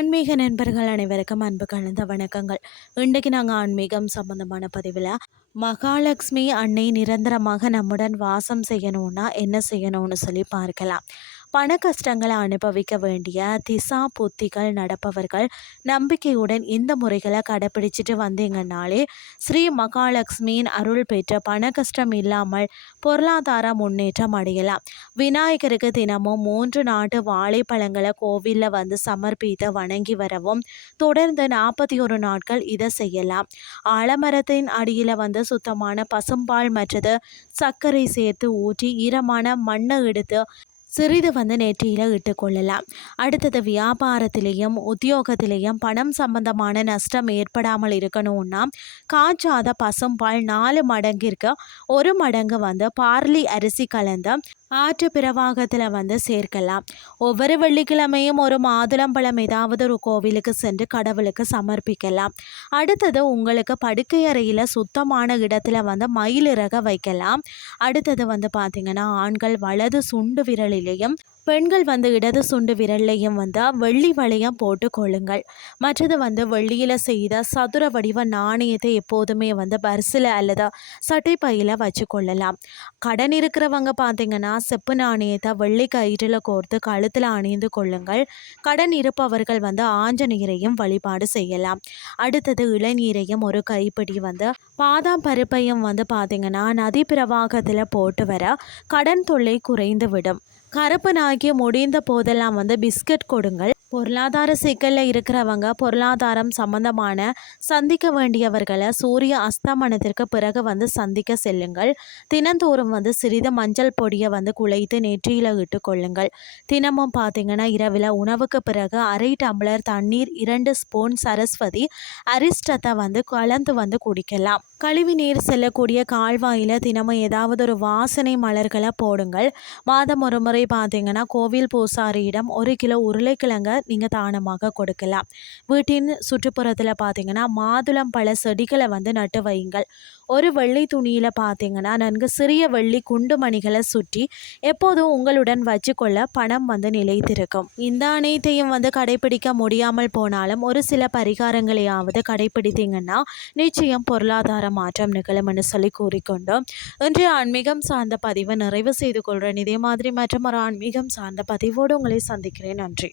ஆன்மீக நண்பர்கள் அனைவருக்கும் அன்பு கலந்த வணக்கங்கள். இன்றைக்கு நாங்கள் ஆன்மீகம் சம்பந்தமான பதிவில் மகாலட்சுமி அன்னை நிரந்தரமாக நம்முடன் வாசம் செய்யணும்னா என்ன செய்யணும்னு சொல்லி பார்க்கலாம். பண கஷ்டங்களை அனுபவிக்க வேண்டிய திசா புத்திகள் நடப்பவர்கள் நம்பிக்கையுடன் இந்த முறைகளை கடைப்பிடிச்சிட்டு வந்தீங்கன்னாலே ஸ்ரீ மகாலட்சுமியின் அருள் பெற்ற பண கஷ்டம் இல்லாமல் பொருளாதார முன்னேற்றம் அடையலாம். விநாயகருக்கு தினமும் 3 நாட்டு வாழைப்பழங்களை கோவிலில் வந்து சமர்ப்பித்து வணங்கி வரவும், தொடர்ந்து 41 நாட்கள் இதை செய்யலாம். ஆலமரத்தின் அடியில் வந்து சுத்தமான பசும்பால் மற்றது சர்க்கரை சேர்த்து ஊற்றி ஈரமான மண்ணை எடுத்து சிறிது வந்து நெற்றியில் இட்டுக்கொள்ளலாம். அடுத்தது வியாபாரத்திலேயும் உத்தியோகத்திலேயும் பணம் சம்பந்தமான நஷ்டம் ஏற்படாமல் இருக்கணும்னா காய்ச்சாத பசும்பால் 4 மடங்கிற்கு 1 மடங்கு வந்து பார்லி அரிசி கலந்து ஆற்று பிரவாகத்தில் வந்து சேர்க்கலாம். ஒவ்வொரு வெள்ளிக்கிழமையும் ஒரு மாதுளம்பழம் ஏதாவது ஒரு கோவிலுக்கு சென்று கடவுளுக்கு சமர்ப்பிக்கலாம். அடுத்தது உங்களுக்கு படுக்கை அறையில் சுத்தமான இடத்துல வந்து மயிலிறக வைக்கலாம். அடுத்தது வந்து பார்த்திங்கன்னா ஆண்கள் வலது சுண்டு விரலிலேயும் பெண்கள் வந்து இடது சுண்டு விரல்லையும் வந்து வெள்ளி வளையம் போட்டு கொள்ளுங்கள். மற்றது வந்து வெள்ளியில் செய்த சதுர வடிவ நாணயத்தை எப்போதுமே வந்து பர்ஸில் அல்லது சட்டைப்பையில் வச்சு கொள்ளலாம். கடன் இருக்கிறவங்க பார்த்திங்கன்னா செப்பு நாணயத்தை வெள்ளி கயிற்றில் கோர்த்து கழுத்தில் அணிந்து கொள்ளுங்கள். கடன் இருப்பவர்கள் வந்து ஆஞ்சநேயரையும் வழிபாடு செய்யலாம். அடுத்தது இளநீரையும் ஒரு கைப்பிடி வந்து பாதாம் பருப்பையும் வந்து பார்த்திங்கன்னா நதி பிரவாகத்தில் போட்டு வர கடன் தொல்லை குறைந்து விடும். கருப்பு நாய்க்கு முடிந்த போதெல்லாம் வந்து பிஸ்கட் கொடுங்கள். பொருளாதார சிக்கலில் இருக்கிறவங்க பொருளாதாரம் சம்பந்தமான சந்திக்க வேண்டியவர்களை சூரிய அஸ்தமனத்திற்கு பிறகு வந்து சந்திக்க செல்லுங்கள். தினந்தோறும் வந்து சிறிது மஞ்சள் பொடியை வந்து குழைத்து நெற்றியில் இட்டு கொள்ளுங்கள். தினமும் பார்த்திங்கன்னா இரவில் உணவுக்கு பிறகு 1/2 டம்ளர் தண்ணீர் 2 ஸ்பூன் சரஸ்வதி அரிஷ்டத்தை வந்து கலந்து வந்து குடிக்கலாம். கழிவு நீர் செல்லக்கூடிய கால்வாயில் தினமும் ஏதாவது ஒரு வாசனை மலர்களை போடுங்கள். மாதம் ஒரு முறை பார்த்திங்கன்னா கோவில் பூசாரியிடம் 1 கிலோ உருளைக்கிழங்க நீங்கள் தானமாக கொடுக்கலாம். வீட்டின் சுற்றுப்புறத்தில் பார்த்திங்கன்னா மாதுளம் பழ செடிகளை வந்து நட்டு வையுங்கள். ஒரு வெள்ளை துணியில் பார்த்திங்கன்னா நன்கு சிறிய வெள்ளி குண்டுமணிகளை சுற்றி எப்போதும் உங்களுடன் வச்சுக்கொள்ள பணம் வந்து நிலைத்திருக்கும். இந்த அனைத்தையும் வந்து கடைபிடிக்க முடியாமல் போனாலும் ஒரு சில பரிகாரங்களையாவது கடைபிடித்தீங்கன்னா நிச்சயம் பொருளாதார மாற்றம் நிகழும் என்று சொல்லி கூறிக்கொண்டோம். இன்றைய ஆன்மீகம் சார்ந்த பதிவை நிறைவு செய்து கொள்கிறேன். இதே மாதிரி மற்றும் ஒரு ஆன்மீகம் சார்ந்த பதிவோடு உங்களை சந்திக்கிறேன். நன்றி.